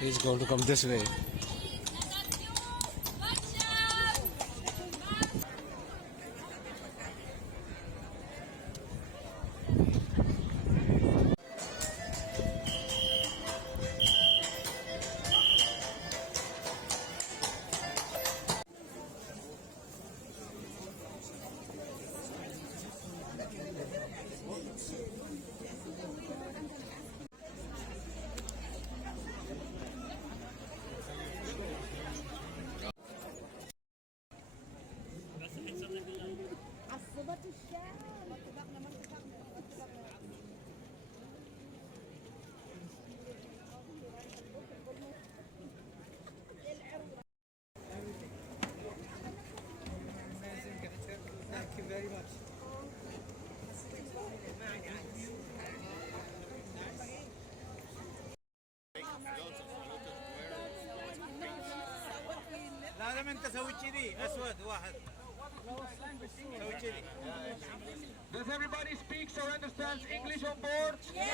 He's going to come this way. لازم انت تسوي كذي اسود واحد سوي كذي. Does everybody speaks or understands English on board? Yes!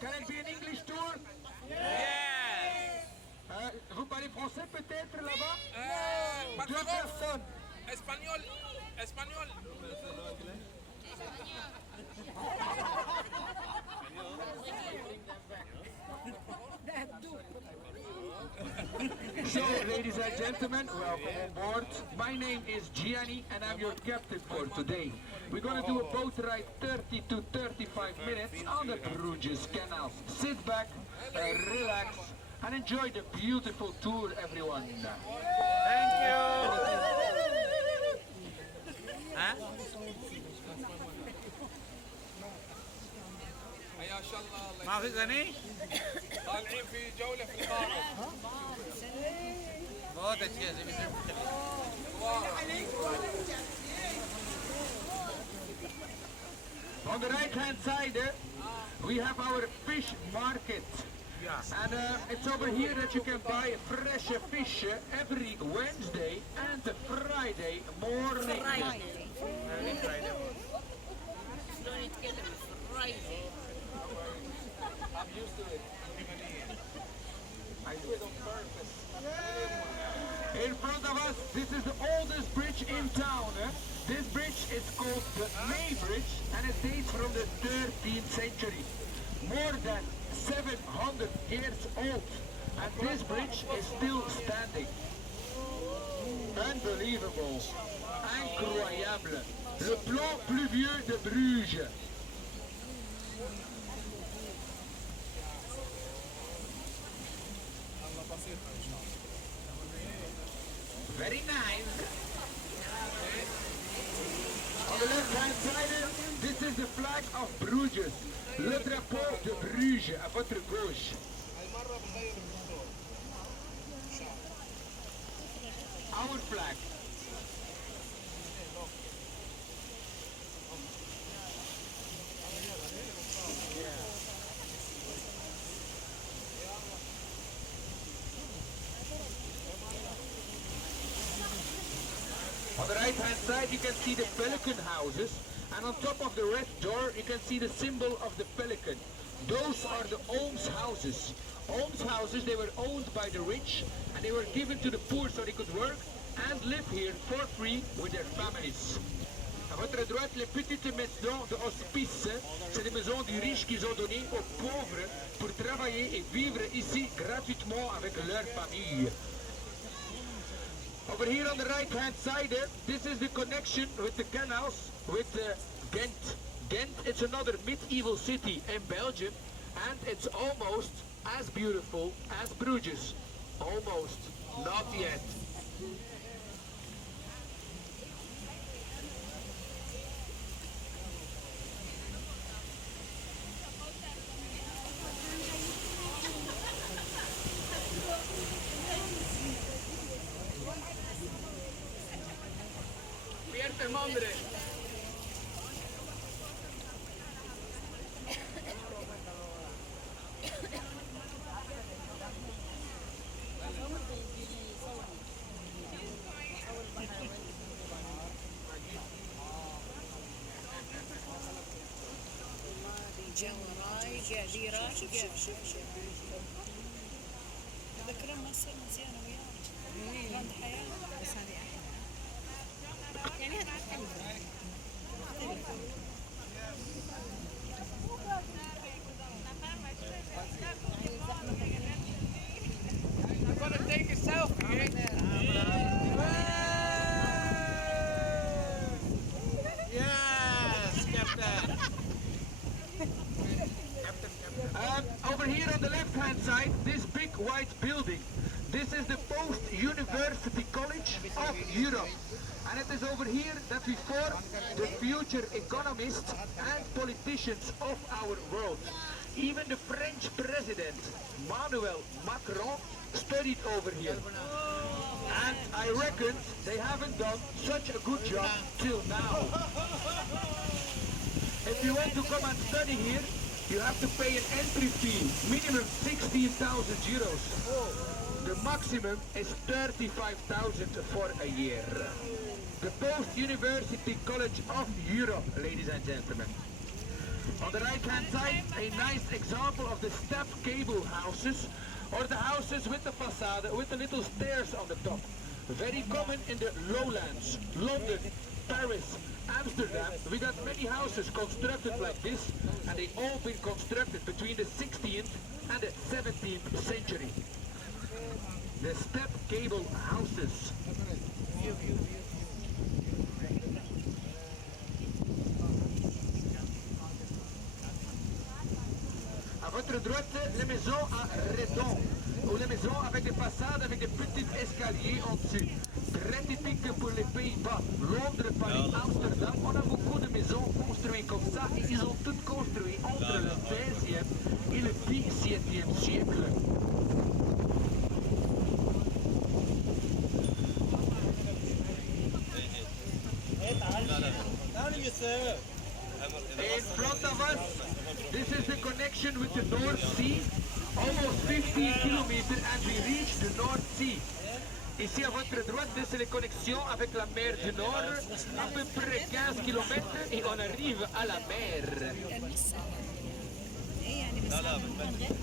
Can it be an English tour? Yes! Vous parlez français peut-être là-bas? Deux Pas personnes. Espagnol. Espagnol. So, ladies and gentlemen, welcome on board. My name is Gianni and I'm your captain for today. We're going to do a boat ride 30 to 35 minutes on the Bruges canals. Sit back, relax and enjoy the beautiful tour, everyone. Thank you. Huh? يا شاء الله. ما في غني؟ طالعين في جولة في القارة. بودت يا زلمة. On the right hand side, we have our fish market. And it's over here that you can buy fresh fish every Wednesday and Friday morning. I'm used to it. I do it on purpose. In front of us, this is the oldest bridge in town. This bridge is called the May Bridge and it dates from the 13th century. More than 700 years old. And this bridge is still standing. Unbelievable. Incroyable. Le plan pluvieux de Bruges. Very nice. On the left hand side, this is the flag of Bruges. Le drapeau de Bruges à votre gauche. Our flag. On the right hand side you can see the pelican houses, and on top of the red door you can see the symbol of the pelican. Those are the almshouses. Almshouses, they were owned by the rich and they were given to the poor so they could work and live here for free with their families. À votre droite, les petites maisons de hospice, c'est des maisons du riche qu'ils ont données aux pauvres pour travailler et vivre ici gratuitement avec leur famille. Over here on the right hand side, this is the connection with the canals with Ghent. Ghent, it's another medieval city in Belgium, and it's almost as beautiful as Bruges. Almost, not yet. ذكرى ما صار مزيانة وياه راند حياة بس هذه أحلى يعني هذا I'm gonna take a selfie. Yes, Captain. Over here on the left hand side, this big white building. This is the Post-University College of Europe. And it is over here that we form the future economists and politicians of our world. Even the French president, Emmanuel Macron, studied over here. And I reckon they haven't done such a good job till now. If you want to come and study here, you have to pay an entry fee, minimum 16,000 euros. The maximum is 35,000 for a year. The Post-University College of Europe, ladies and gentlemen. On the right hand side, a nice example of the step cable houses, or the houses with the facade, with the little stairs on the top. Very common in the lowlands, London, Paris, Amsterdam. We got many houses constructed like this, and they all been constructed between the 16th and the 17th century. The step cable houses. À votre droite, les maisons à redons, ou les maisons avec des façades avec des petits escaliers en dessus. Très typique pour les Pays-Bas, Londres, Paris, Amsterdam. On a beaucoup de maisons construites comme ça et ils ont toutes construites entre le 16e North Sea, almost 15 kilometers, and we reach the North Sea. Ici à votre droite, c'est les connexions avec la mer du Nord, à peu près 15 km et on arrive à la mer. ايه يعني بس لا من غير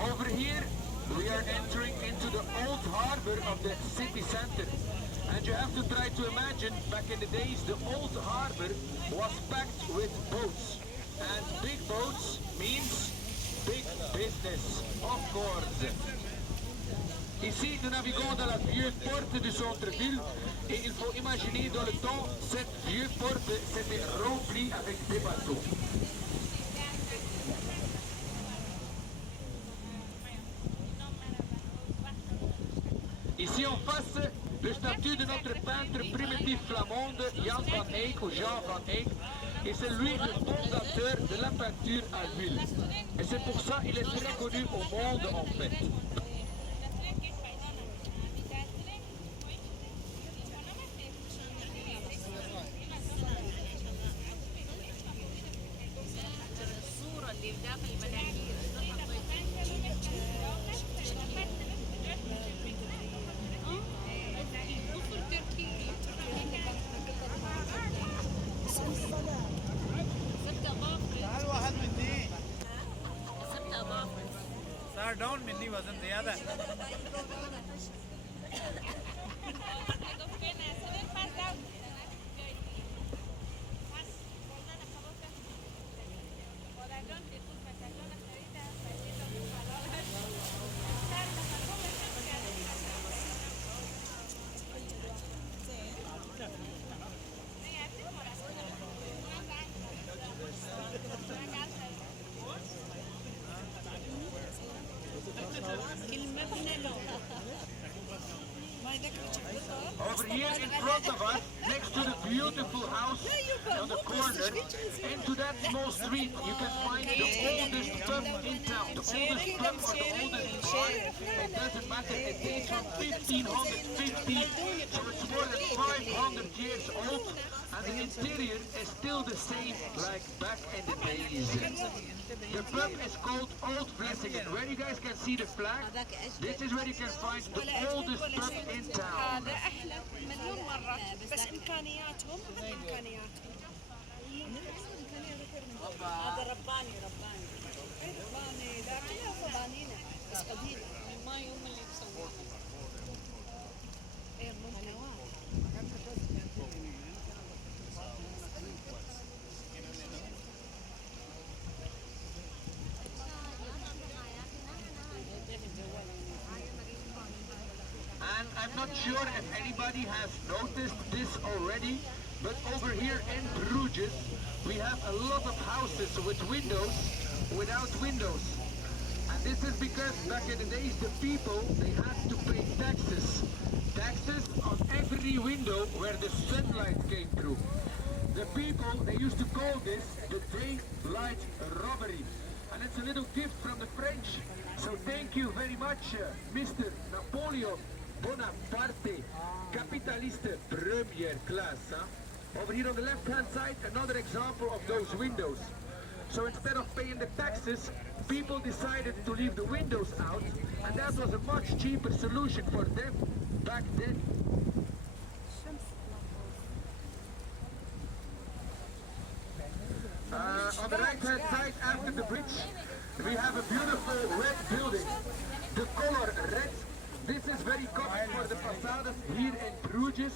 Over here, we are entering into the old harbor of the city center. And you have to try to imagine, back in the days, the old harbor was packed with boats. And big boats means big business, of course. Ici, nous naviguons dans la vieille porte du centre-ville et il faut imaginer dans le temps, cette vieille porte s'était remplie avec des bateaux. Ici en face, le statut de notre peintre primitif flamande, Jan van Eyck ou Jean van Eyck, et c'est lui le fondateur de la peinture à l'huile. Et c'est pour ça qu'il est très connu au monde en fait. صار داون مني وزن زيادة. Over here in front of us, next to the beautiful house on the corner, into that small street, you can find the oldest pub in town. The oldest pub or the oldest bar, it doesn't matter, it dates from 1550, so it's more than 500 years old, and the interior is still the same like back in the days. The pub is called Old Vlissingen. Where you guys can see the flag, this is where you can find the oldest pub in town. هذا احلى مليون مره بس امكانياتهم غير امكانياتهم. هذا رباني ذا كلها فضانينه بس قديمه ما يوم اللي بسووها. ايه ممكن. And I'm not sure if anybody has noticed this already, but over here in Bruges, we have a lot of houses with windows without windows. And this is because back in the days, the people, they had to pay taxes. Taxes on every window where the sunlight came through. The people, they used to call this the daylight robbery. And it's a little gift from the French. So thank you very much, Mr. Napoleon Bonaparte, capitaliste première classe. Huh? Over here on the left-hand side, another example of those windows. So instead of paying the taxes, people decided to leave the windows out, and that was a much cheaper solution for them back then. On the right-hand side, after the bridge, we have a beautiful red building. The color red, this is very common for the facades here in Bruges,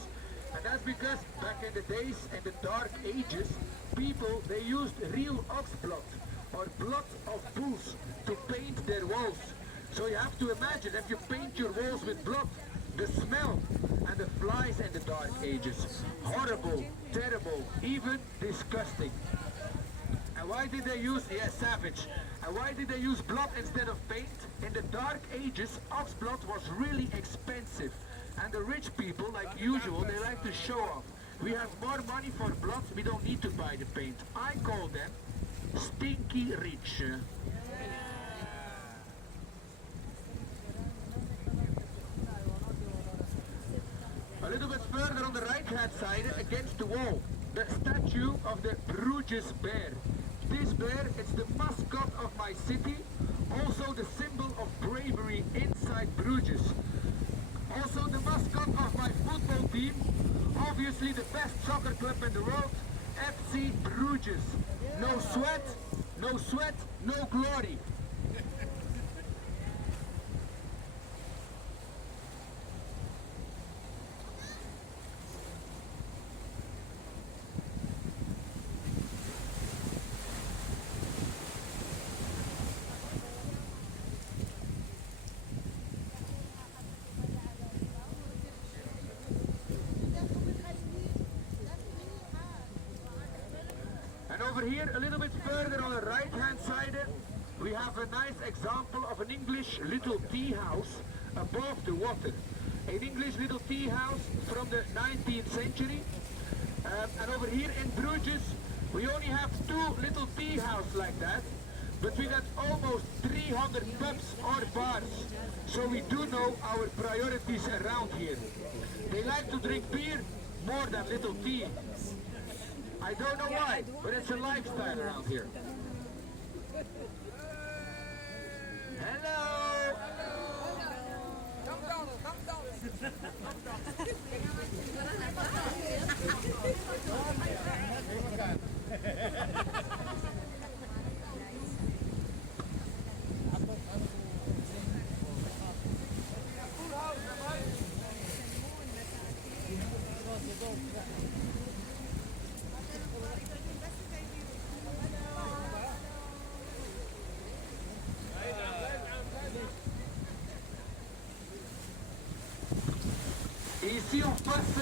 and that's because back in the days, in the dark ages, people, they used real ox blood or blood of bulls to paint their walls. So you have to imagine, if you paint your walls with blood, the smell and the flies in the dark ages. Horrible, terrible, even disgusting. And why did they use, savage. And why did they use blood instead of paint? In the Dark Ages, oxblood was really expensive. And the rich people, like usual, they like to show off. We have more money for blood, we don't need to buy the paint. I call them stinky rich. A little bit further on the right hand side, against the wall, the statue of the Bruges bear. This bear is the mascot of my city, also the symbol of bravery inside Bruges. Also the mascot of my football team, obviously the best soccer club in the world, FC Bruges. No sweat, no glory. And over here, a little bit further on the right hand side, we have a nice example of an English little tea house above the water. An English little tea house from the 19th century. And over here in Bruges, we only have 2 little tea houses like that. But we got almost 300 pubs or bars. So we do know our priorities around here. They like to drink beer more than little tea. I don't know why, but it's a lifestyle around here. Hello! Come down, come down. Et ici on passe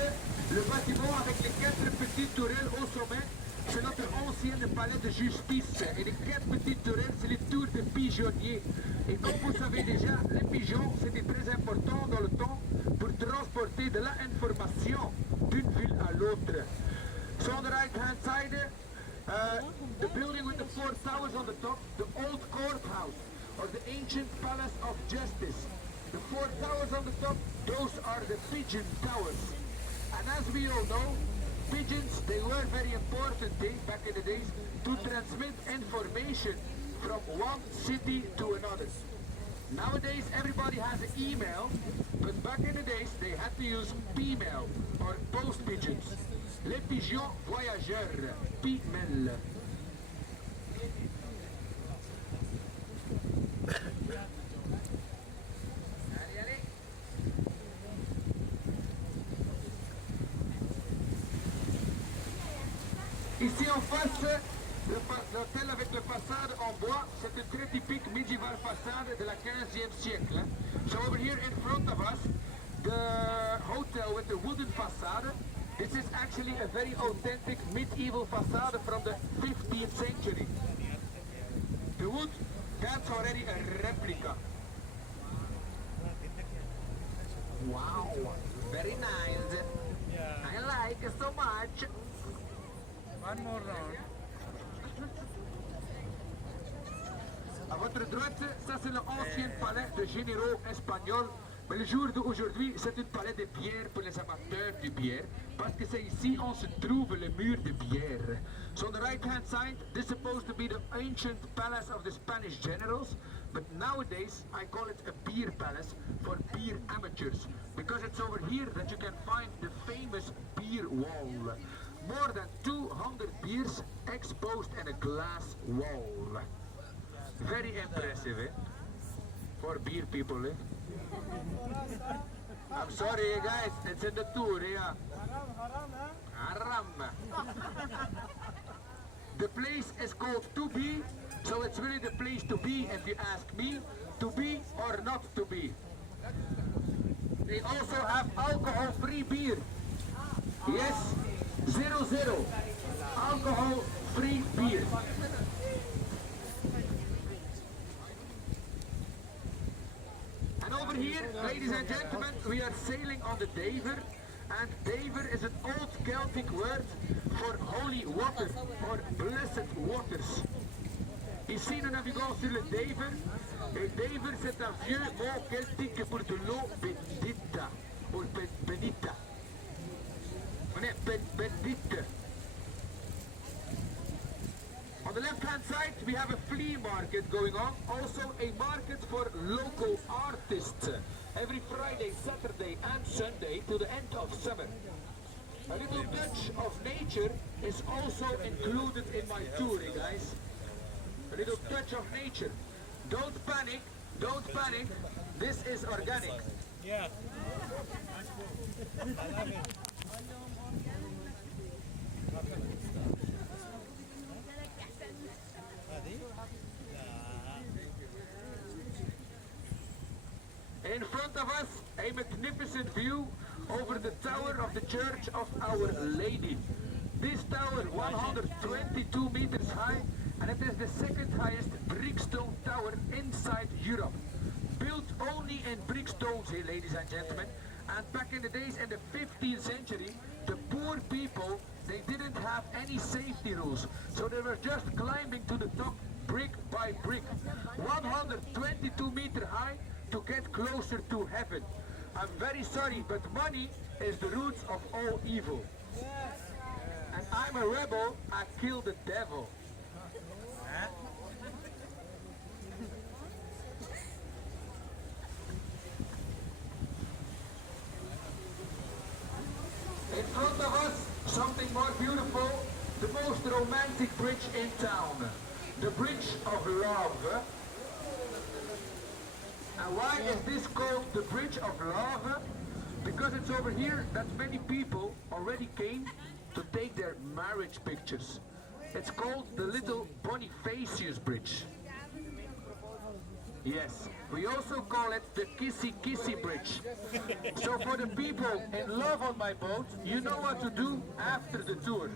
le bâtiment avec les 4 petites tourelles au sommet. C'est notre ancienne palais de justice. Et les 4 petites tourelles, c'est les tours de pigeonniers. Et comme vous savez déjà, les pigeons, c'était très important dans le temps pour transporter de l'information d'une ville à l'autre. So on the right hand side, the building with the 4 towers on the top, the old courthouse, or the ancient palace of justice. The 4 towers on the top, those are the pigeon towers. And as we all know, pigeons, they were very important back in the days to transmit information from one city to another. Nowadays, everybody has an email, but back in the days, they had to use P-mail or post pigeons. Les pigeons voyageurs, P-mail. Ici en face, l'hôtel avec le façade en bois, c'est une très typique médiévale façade de la 15e siècle. So over here in front of us, the hotel with the wooden facade. This is actually a very authentic medieval facade from the 15th century. The wood, that's already a replica. Wow, very nice. I like it so much. One more round. À votre droite, ça c'est l'ancien palais de généraux espagnols. Mais le jour d'aujourd'hui, c'est un palais de bière pour les amateurs de bière. Parce que c'est ici on se trouve le mur de bière. So on the right hand side, this is supposed to be the ancient palace of the Spanish generals. But nowadays, I call it a beer palace for beer amateurs. Because it's over here that you can find the famous beer wall. More than 200 beers exposed in a glass wall. Very impressive, eh? For beer people, eh? I'm sorry, guys, it's in the tour, yeah. Haram. The place is called To Be, so it's really the place to be, if you ask me, to be or not to be. They also have alcohol-free beer. Yes, 0-0. Alcohol-free beer. over here, ladies and gentlemen, we are sailing on the Dever. And Dever is an old Celtic word for holy water or blessed waters. Ici, nous naviguons sur le Dever. Et Dever, c'est un vieux mot celtique pour de l'eau bendita ou benita. On est bendite. On the left-hand side, we have a flea market going on. Also a market for local artists. Every Friday, Saturday and Sunday to the end of summer. A little touch of nature is also included in my tour, guys. A little touch of nature. Don't panic, don't panic. This is organic. Yeah. In front of us, a magnificent view over the tower of the Church of Our Lady. This tower, 122 meters high, and it is the second highest brickstone tower inside Europe. Built only in brickstones here, ladies and gentlemen. And back in the days, in the 15th century, the poor people, they didn't have any safety rules. So they were just climbing to the top brick by brick. 122 meter high, to get closer to heaven. I'm very sorry, but money is the root of all evil. And I'm a rebel, I kill the devil. In front of us, something more beautiful, the most romantic bridge in town. The Bridge of Love. And why is this called the Bridge of Love? Because it's over here that many people already came to take their marriage pictures. It's called the Little Bonifacius Bridge. Yes, we also call it the Kissy Kissy Bridge. So for the people in love on my boat, you know what to do after the tour.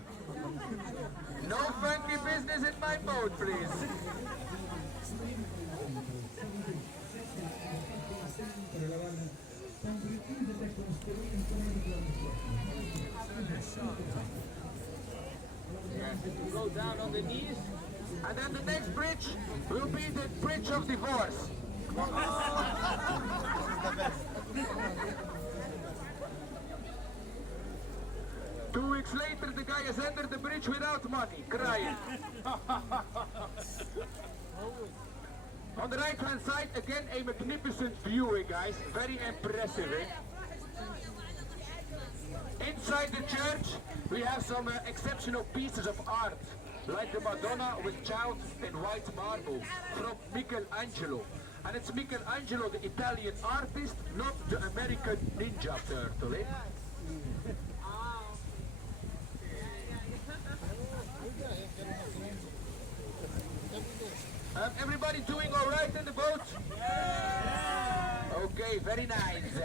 No funky business in my boat, please. Go down on the knees. And then the next bridge will be the Bridge of Divorce. 2 weeks later, the guy is under the bridge without money, crying. On the right hand side, again a magnificent view, guys. Very impressive, Inside the church, we have some exceptional pieces of art, like the Madonna with Child in white marble from Michelangelo. And it's Michelangelo, the Italian artist, not the American Ninja Turtle. Everybody doing all right in the boat? Okay, very nice.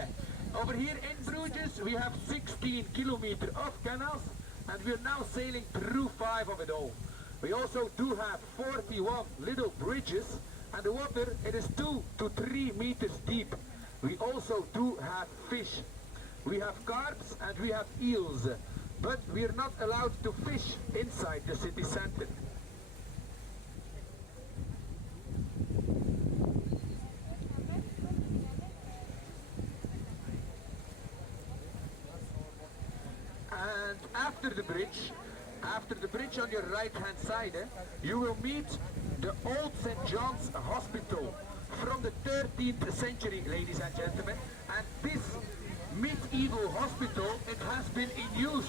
Over here in Bruges, we have 16 kilometers of canals, and we're now sailing through 5 of it all. We also do have 41 little bridges, and the water, it is 2 to 3 meters deep. We also do have fish. We have carps and we have eels, but we are not allowed to fish inside the city center. And after the bridge on your right hand side, you will meet the old St. John's Hospital from the 13th century, ladies and gentlemen. And this medieval hospital, it has been in use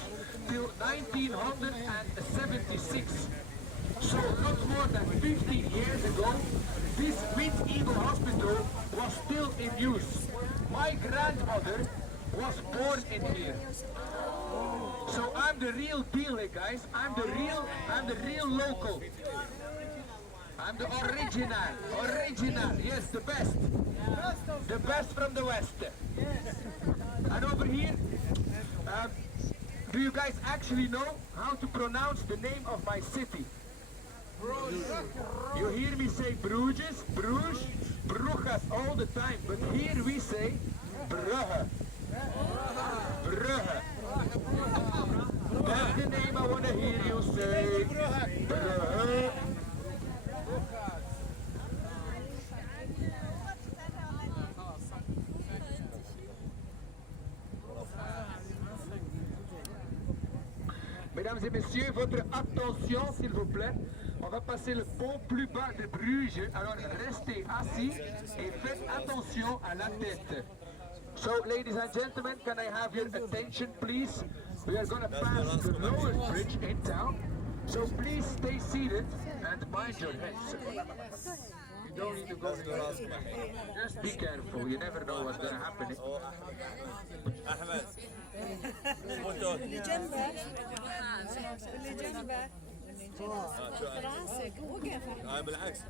till 1976. So not more than 15 years ago, this medieval hospital was still in use. My grandmother was born in here. So I'm the real deal, guys. I'm the real local. I'm the original, yes, the best. The best from the West. And over here, do you guys actually know how to pronounce the name of my city? You hear me say Bruges, Bruges, Bruges all the time, but here we say Brugge. Brugge. That's the name I want to hear you say. Brugge. Mesdames et messieurs, votre attention s'il vous plaît. On va passer le pont plus bas de Bruges. Alors restez assis et faites attention à la tête. So ladies and gentlemen, can I have your attention please? We are going to pass the lowest bridge in town. So please stay seated and mind your heads. You don't need to go anywhere. Just be careful. You never know what's going to happen. احمد اللي جنبه اللي جنبه راسك وقف بالعكس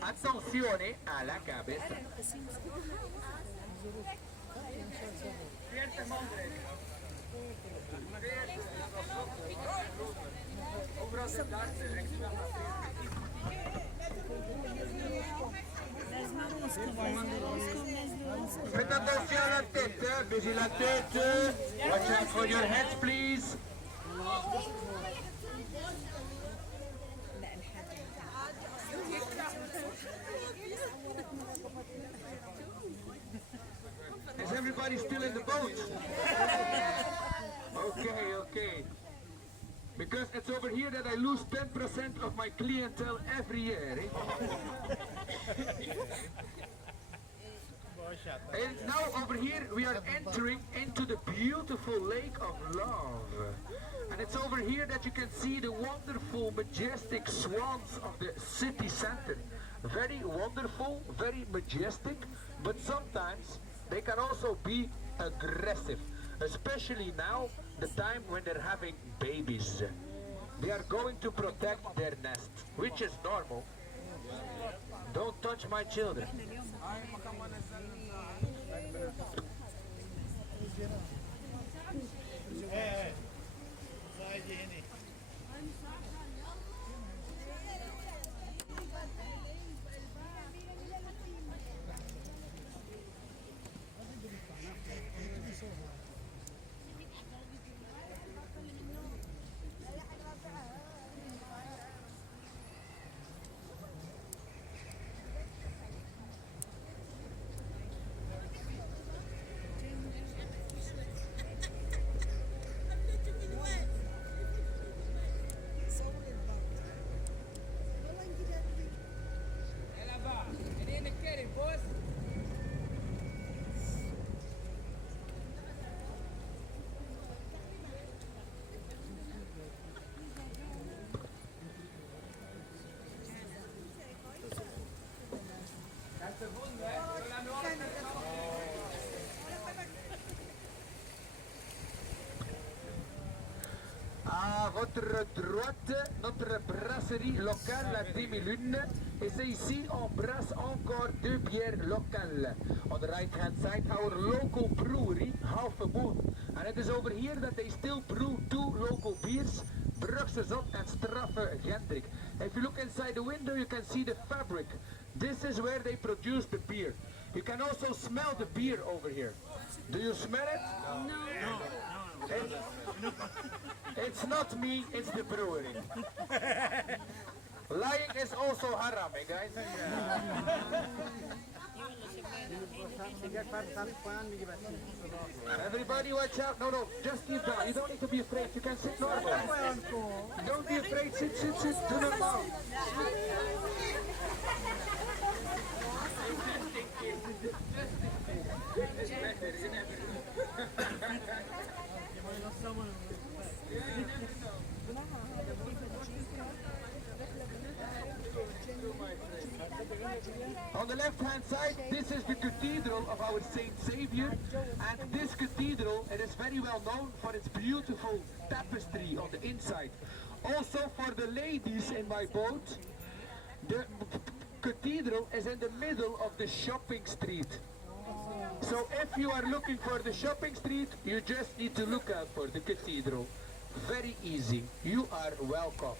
Attenzione alla cabeza. Faites attention à la tête, hein? Baissez la tête. Watch out for your heads, please. Is everybody still in the boat? Okay, okay. Because it's over here that I lose 10% of my clientele every year. And now over here we are entering into the beautiful lake of love. And it's over here that you can see the wonderful, majestic swans of the city center. Very wonderful, very majestic, but sometimes they can also be aggressive. Especially now, the time when they're having babies. They are going to protect their nest, which is normal. Don't touch my children. À votre droite, notre brasserie locale à 10 000 lunes. Et c'est ici on brasse encore deux bières locales. On the right hand side, our local brewery, Half a Moon. And it is over here that they still brew two local beers, Brugge and Gendrik. If you look inside the window, you can see the fabric. This is where they produce the beer. You can also smell the beer over here. Do you smell it? No. It's not me, it's the brewery. Lying is also haram, eh, guys? Everybody watch out. No, just keep down. You don't need to be afraid. You can sit normal. Don't be afraid. Sit. Do not move. On the left hand side, this is the cathedral of our Saint Savior, and this cathedral, it is very well known for its beautiful tapestry on the inside. Also for the ladies in my boat, the cathedral is in the middle of the shopping street. So if you are looking for the shopping street, you just need to look out for the cathedral. Very easy. You are welcome.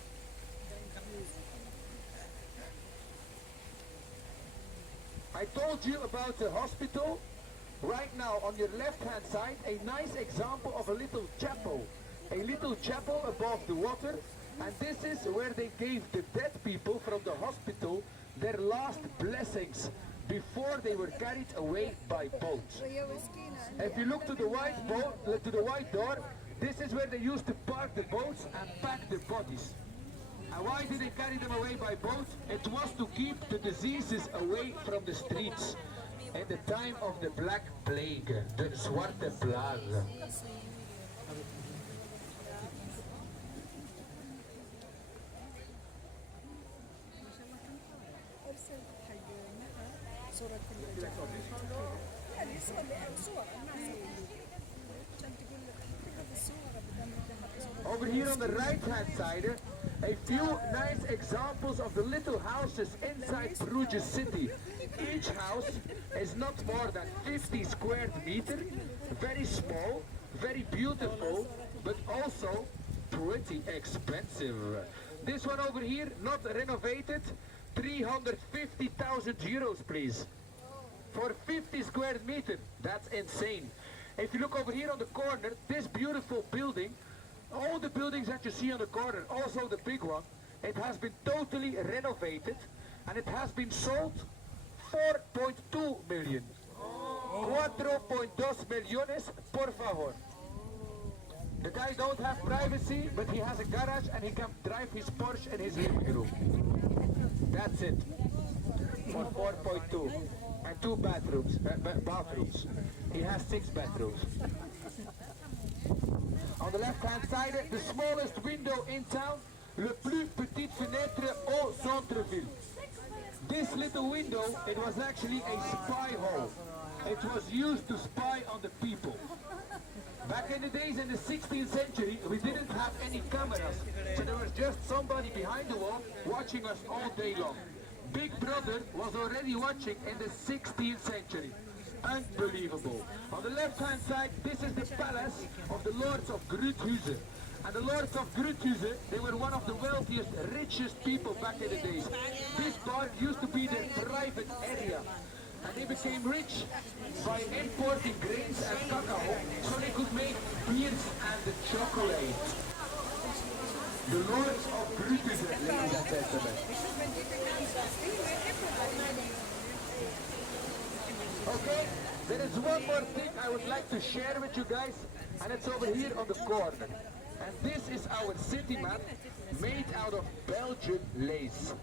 I told you about the hospital. Right now, on your left-hand side, a nice example of a little chapel. A little chapel above the water. And this is where they gave the dead people from the hospital their last blessings before they were carried away by boat. If you look to the white door, this is where they used to park the boats and pack the bodies. And why did they carry them away by boat? It was to keep the diseases away from the streets at the time of the Black Plague, the Zwarte Plague. Over here on the right-hand side, a few nice examples of the little houses inside Bruges city. Each house is not more than 50 square meters, very small, very beautiful, but also pretty expensive. This one over here, not renovated, 350,000 euros, please. For 50 square meters, that's insane. If you look over here on the corner, this beautiful building, all the buildings that you see on the corner, also the big one, it has been totally renovated and it has been sold 4.2 million. 4.2 millones, por favor. The guy don't have privacy, but he has a garage and he can drive his Porsche in his living room. That's it. For 4.2. And 2 bathrooms. He has 6 bathrooms. On the left-hand side, the smallest window in town, le plus petite fenêtre au centre-ville. This little window, it was actually a spy hole. It was used to spy on the people. Back in the days in the 16th century, we didn't have any cameras, so there was just somebody behind the wall watching us all day long. Big Brother was already watching in the 16th century. Unbelievable. On the left-hand side, this is the palace of the Lords of Groothuse. And the Lords of Groothuse, they were one of the wealthiest, richest people back in the days. This park used to be their private area. And they became rich by importing grains and cacao, so they could make beers and chocolate. The Lords of Groothuse, ladies and gentlemen. Okay, there is one more thing I would like to share with you guys, and it's over here on the corner. And this is our city map made out of Belgian lace.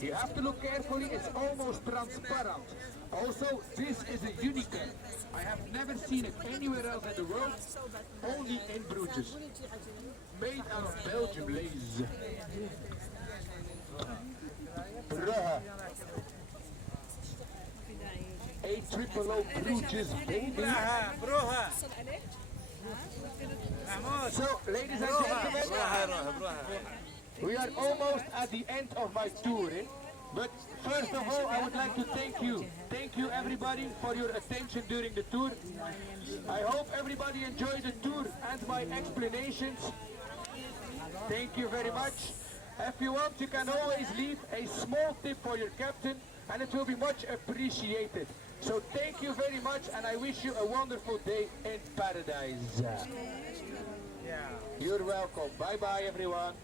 You have to look carefully, it's almost transparent. Also, this is a unicorn. I have never seen it anywhere else in the world, only in Bruges. Made out of Belgian lace. Brugge. A-triple-O Bruges, baby. So, ladies and gentlemen, we are almost at the end of my tour. But first of all, I would like to thank you. Thank you everybody for your attention during the tour. I hope everybody enjoyed the tour and my explanations. Thank you very much. If you want, you can always leave a small tip for your captain, and it will be much appreciated. So thank you very much, and I wish you a wonderful day in paradise. You're welcome. Bye-bye, everyone.